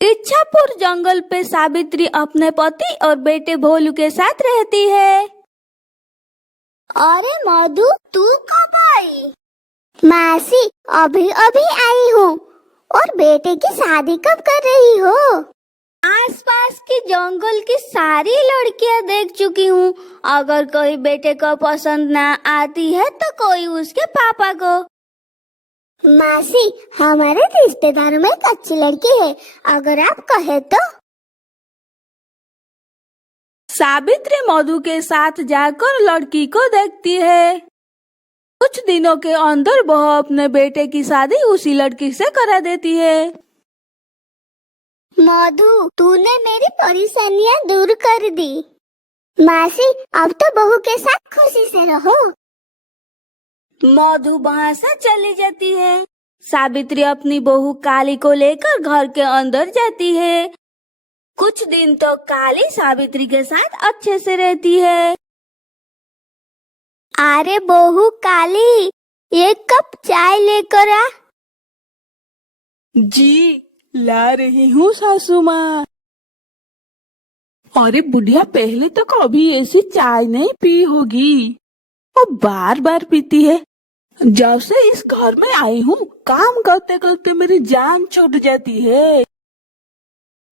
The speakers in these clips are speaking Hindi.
इच्छापुर जंगल पे सावित्री अपने पति और बेटे भोलू के साथ रहती है। अरे मधु, तू कब आई? मासी, अभी अभी आई हूँ। और बेटे की शादी कब कर रही हो? आसपास के जंगल की सारी लड़कियां देख चुकी हूँ। अगर कोई बेटे को पसंद ना आती है तो कोई उसके पापा को। मासी, हमारे रिश्तेदारों में एक अच्छी लड़की है, अगर आप कहे तो। सावित्री मधु के साथ जाकर लड़की को देखती है। कुछ दिनों के अंदर वह अपने बेटे की शादी उसी लड़की से करा देती है। मधु, तूने मेरी परेशानियां दूर कर दी। मासी, अब तो बहू के साथ खुशी से रहो। मधु वहाँ से चली जाती है। सावित्री अपनी बहू काली को लेकर घर के अंदर जाती है। कुछ दिन तो काली सावित्री के साथ अच्छे से रहती है। अरे बहू काली, एक कप चाय लेकर आ। जी, ला रही हूँ सासू माँ। अरे बुढ़िया, पहले तो कभी ऐसी चाय नहीं पी होगी, वो बार बार पीती है। जब से इस घर में आई हूँ, काम करते करते मेरी जान छूट जाती है।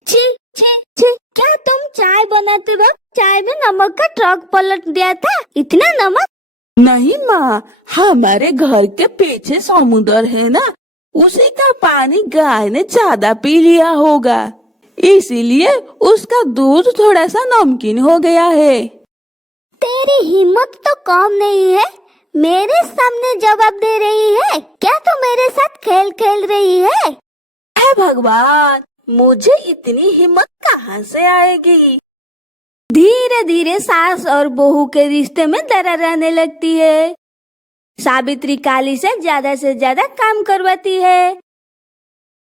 छी छी छी, क्या तुम चाय बनाते वक्त चाय में नमक का ट्रक पलट दिया था? इतना नमक? नहीं माँ, हमारे घर के पीछे समुद्र है ना, उसी का पानी गाय ने ज्यादा पी लिया होगा, इसीलिए उसका दूध थोड़ा सा नमकीन हो गया है। तेरी हिम्मत तो कम नहीं है, मेरे सामने जवाब दे रही है। क्या तू मेरे साथ खेल खेल रही है? हे भगवान, मुझे इतनी हिम्मत कहाँ से आएगी। धीरे धीरे सास और बहू के रिश्ते में दरार आने लगती है। सावित्री काली से ज्यादा काम करवाती है।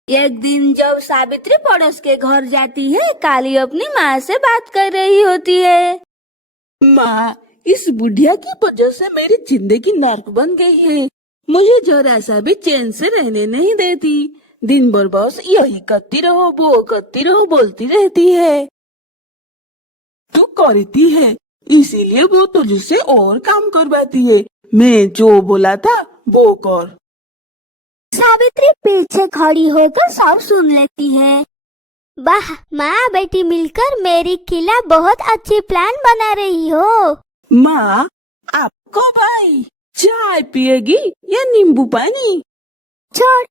एक दिन जब सावित्री पड़ोस के घर जाती है, काली अपनी माँ से बात कर रही होती है। माँ, इस बुढ़िया की वजह से मेरी जिंदगी नर्क बन गई है। मुझे जरा सा भी चैन से रहने नहीं देती। दिन भर बस यही करती रहो, वो करती रहो बोलती रहती है। तू करती है, इसीलिए वो तुझसे और काम करवाती है। मैं जो बोला था वो कर। सावित्री पीछे खड़ी होकर सब सुन लेती है। वाह, माँ बेटी मिलकर मेरी किला बहुत अच्छी प्लान बना रही हो। माँ, आपको भाई चाय पिएगी या नींबू पानी? छोड़,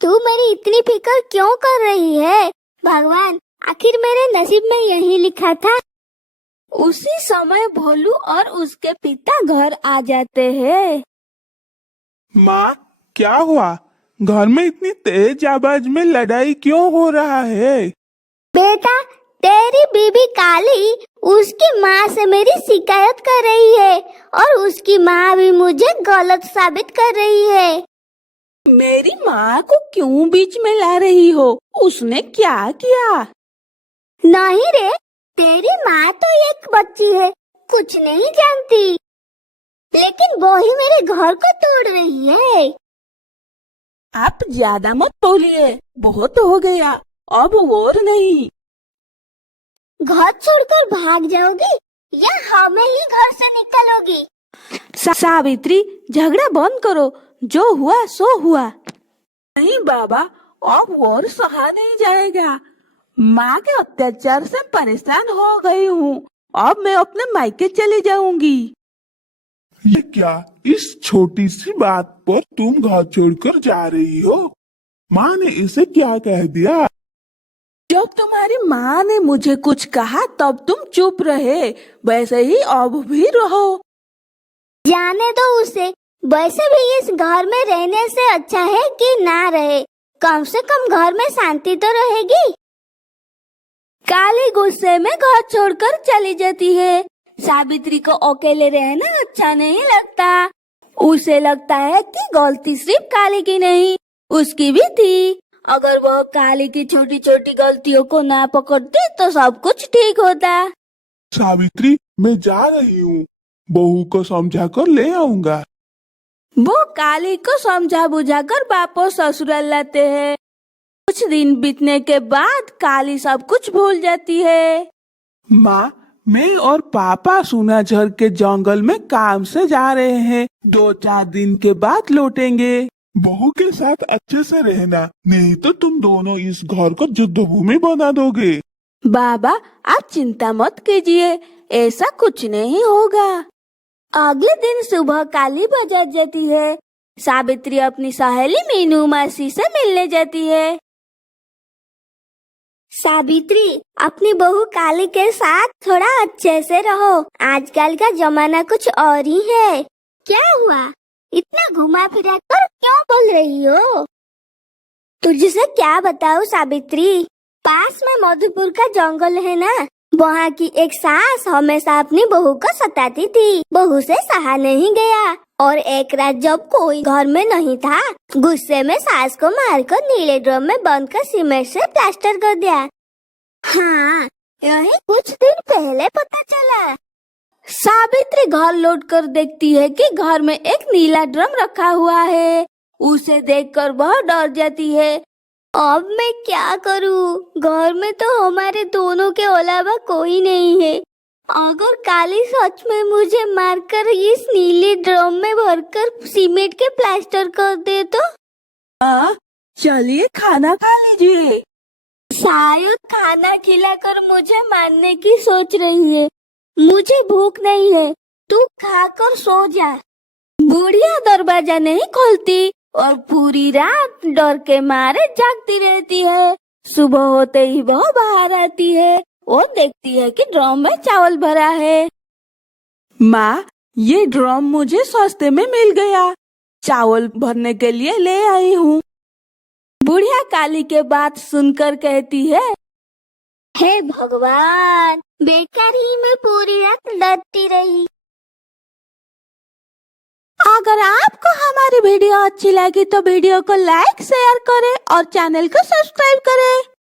तू मेरी इतनी फिक्र क्यों कर रही है? भगवान, आखिर मेरे नसीब में यही लिखा था। उसी समय भोलू और उसके पिता घर आ जाते हैं। माँ, क्या हुआ? घर में इतनी तेज आवाज में लड़ाई क्यों हो रहा है? बेटा, तेरी बीबी काली उसकी माँ से मेरी शिकायत कर रही है और उसकी माँ भी मुझे गलत साबित कर रही है। मेरी माँ को क्यों बीच में ला रही हो? उसने क्या किया? नहीं रे, तेरी माँ तो एक बच्ची है, कुछ नहीं जानती, लेकिन वो ही मेरे घर को तोड़ रही है। आप ज्यादा मत बोलिए, बहुत हो गया, अब और नहीं। घर छोड़कर भाग जाओगी या हमें ही घर से निकलोगी? सावित्री, झगड़ा बंद करो, जो हुआ सो हुआ। नहीं बाबा, अब और सहा नहीं जाएगा। माँ के अत्याचार से परेशान हो गई हूँ, अब मैं अपने मायके चली जाऊंगी। ये क्या, इस छोटी सी बात पर तुम घर छोड़कर जा रही हो? माँ ने इसे क्या कह दिया? जब तुम्हारी माँ ने मुझे कुछ कहा तब तुम चुप रहे, वैसे ही अब भी रहो। जाने दो उसे, वैसे भी इस घर में रहने से अच्छा है कि ना रहे, कम से कम घर में शांति तो रहेगी। काली गुस्से में घर छोड़कर चली जाती है। सावित्री को अकेले रहना अच्छा नहीं लगता। उसे लगता है कि गलती सिर्फ काली की नहीं, उसकी भी थी। अगर वह काली की छोटी छोटी गलतियों को ना पकड़ती तो सब कुछ ठीक होता। सावित्री, मैं जा रही हूँ, बहू को समझा कर ले आऊंगा। वो काली को समझा बुझाकर वापस ससुराल लाते हैं। कुछ दिन बीतने के बाद काली सब कुछ भूल जाती है। माँ, मैं और पापा सुनाझर के जंगल में काम से जा रहे हैं। 2-4 दिन के बाद लौटेंगे। बहू के साथ अच्छे से रहना, नहीं तो तुम दोनों इस घर को युद्ध भूमि बना दोगे। बाबा आप चिंता मत कीजिए, ऐसा कुछ नहीं होगा। अगले दिन सुबह काली बाजार जाती है। सावित्री अपनी सहेली मीनू मासी से मिलने जाती है। सावित्री, अपनी बहू काली के साथ थोड़ा अच्छे से रहो। आजकल का जमाना कुछ और ही है। क्या हुआ? इतना घुमा फिरा कर क्यों बोल रही हो? तुझसे क्या बताऊं सावित्री, पास में मधुपुर का जंगल है ना, वहाँ की एक सास हमेशा अपनी बहू को सताती थी। बहू से सहा नहीं गया और एक रात जब कोई घर में नहीं था, गुस्से में सास को मारकर नीले ड्रम में बंद कर सीमेंट से प्लास्टर कर दिया। हाँ, यही कुछ दिन पहले पता चला। सावित्री घर लौट कर देखती है कि घर में एक नीला ड्रम रखा हुआ है। उसे देखकर वह डर जाती है। अब मैं क्या करूं? घर में तो हमारे दोनों के अलावा कोई नहीं है। अगर काली सच में मुझे मारकर इस नीले ड्रम में भरकर सीमेंट के प्लास्टर कर दे तो? चलिए खाना खा लीजिए। शायद खाना खिलाकर मुझे मारने की सोच रही है। मुझे भूख नहीं है, तू खाकर सो जा। बुढ़िया दरवाजा नहीं खोलती और पूरी रात डर के मारे जागती रहती है। सुबह होते ही वह बाहर आती है और देखती है कि ड्रम में चावल भरा है। माँ, ये ड्रम मुझे सस्ते में मिल गया, चावल भरने के लिए ले आई हूँ। बुढ़िया काली के बात सुनकर कहती है, हे भगवान, बेकार ही मैं पूरी रात डरती रही। अगर आपको हमारी वीडियो अच्छी लगी तो वीडियो को लाइक शेयर करें और चैनल को सब्सक्राइब करें।